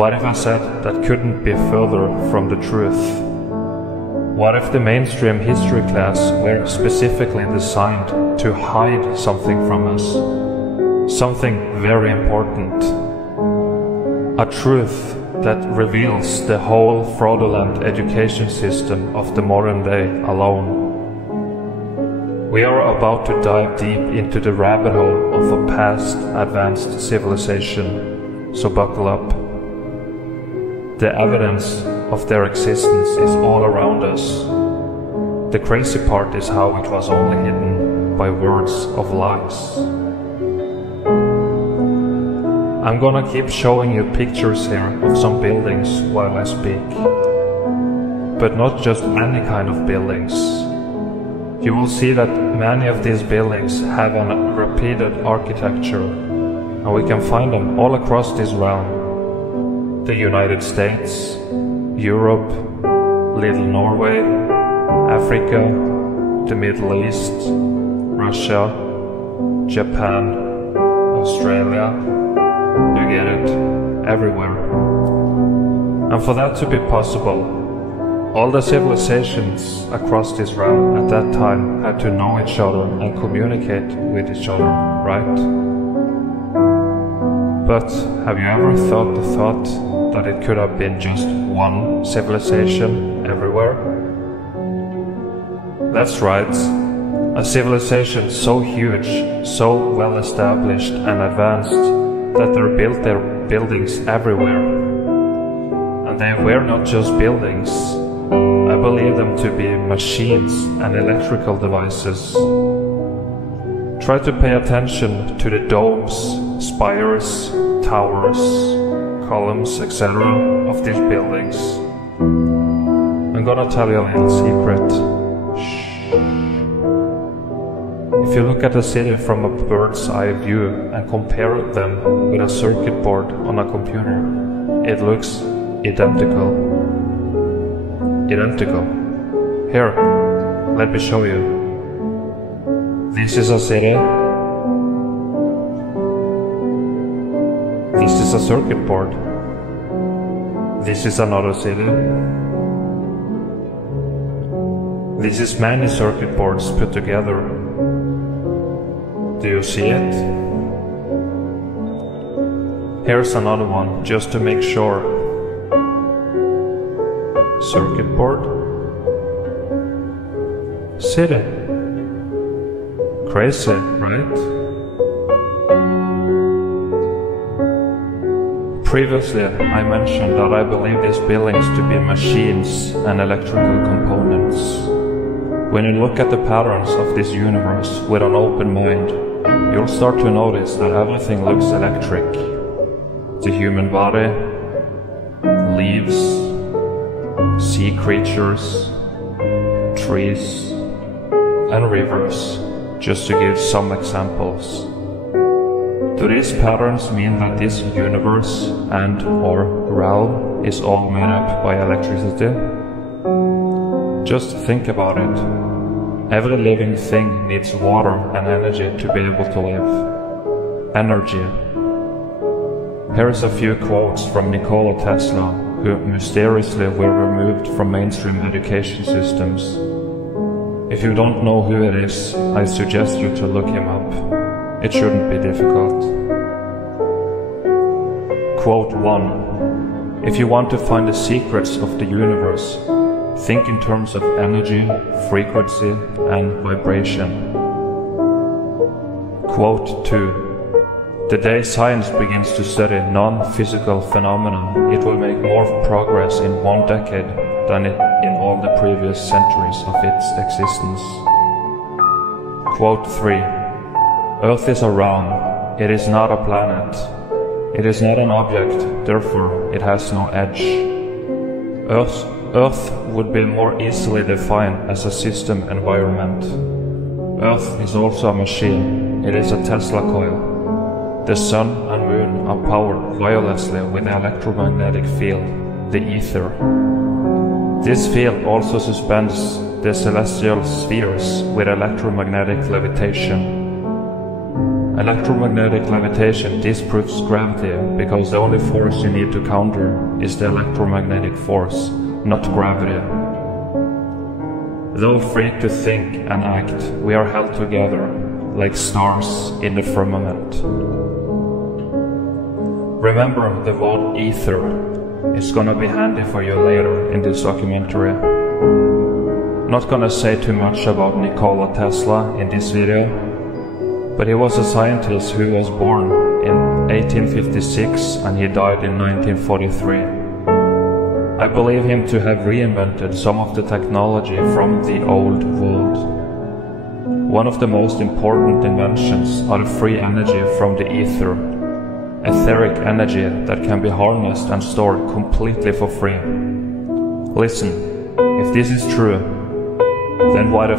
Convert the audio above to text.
What if I said that couldn't be further from the truth? What if the mainstream history class were specifically designed to hide something from us? Something very important. A truth that reveals the whole fraudulent education system of the modern day alone. We are about to dive deep into the rabbit hole of a past advanced civilization, so buckle up. The evidence of their existence is all around us. The crazy part is how it was only hidden by words of lies. I'm gonna keep showing you pictures here of some buildings while I speak. But not just any kind of buildings. You will see that many of these buildings have a repeated architecture, and we can find them all across this realm. The United States, Europe, Little Norway, Africa, the Middle East, Russia, Japan, Australia, you get it, everywhere. And for that to be possible, all the civilizations across this realm at that time had to know each other and communicate with each other, right? But have you ever thought the thought that it could have been just one civilization everywhere? That's right, a civilization so huge, so well established and advanced that they built their buildings everywhere. And they were not just buildings. I believe them to be machines and electrical devices. Try to pay attention to the domes, spires, towers, columns, etc. of these buildings. I'm gonna tell you a little secret. Shh. If you look at a city from a bird's eye view and compare them with a circuit board on a computer, it looks identical. Identical. Here, let me show you. This is a city. This is a circuit board. This is another city. This is many circuit boards put together. Do you see it? Here's another one, just to make sure. Circuit board. City. Crazy, right? Previously, I mentioned that I believe these buildings to be machines and electrical components. When you look at the patterns of this universe with an open mind, you'll start to notice that everything looks electric. The human body, leaves, sea creatures, trees, and rivers, just to give some examples. Do these patterns mean that this universe and/or realm is all made up by electricity? Just think about it. Every living thing needs water and energy to be able to live. Energia. Here's a few quotes from Nikola Tesla, who mysteriously were removed from mainstream education systems. If you don't know who it is, I suggest you to look him up. It shouldn't be difficult. Quote 1. If you want to find the secrets of the universe, think in terms of energy, frequency, and vibration. Quote 2. The day science begins to study non-physical phenomena, it will make more progress in 1 decade than in all the previous centuries of its existence. Quote 3. Earth is a realm, it is not a planet. It is not an object, therefore it has no edge. Earth would be more easily defined as a system environment. Earth is also a machine, it is a Tesla coil. The sun and moon are powered wirelessly with the electromagnetic field, the ether. This field also suspends the celestial spheres with electromagnetic levitation. Electromagnetic levitation disproves gravity because the only force you need to counter is the electromagnetic force, not gravity. Though free to think and act, we are held together like stars in the firmament. Remember the word Eteru. It's gonna be handy for you later in this documentary. Not gonna say too much about Nikola Tesla in this video, but he was a scientist who was born in 1856 and he died in 1943. I believe him to have reinvented some of the technology from the old world. One of the most important inventions are the free energy from the ether, etheric energy that can be harnessed and stored completely for free. Listen, if this is true, then why the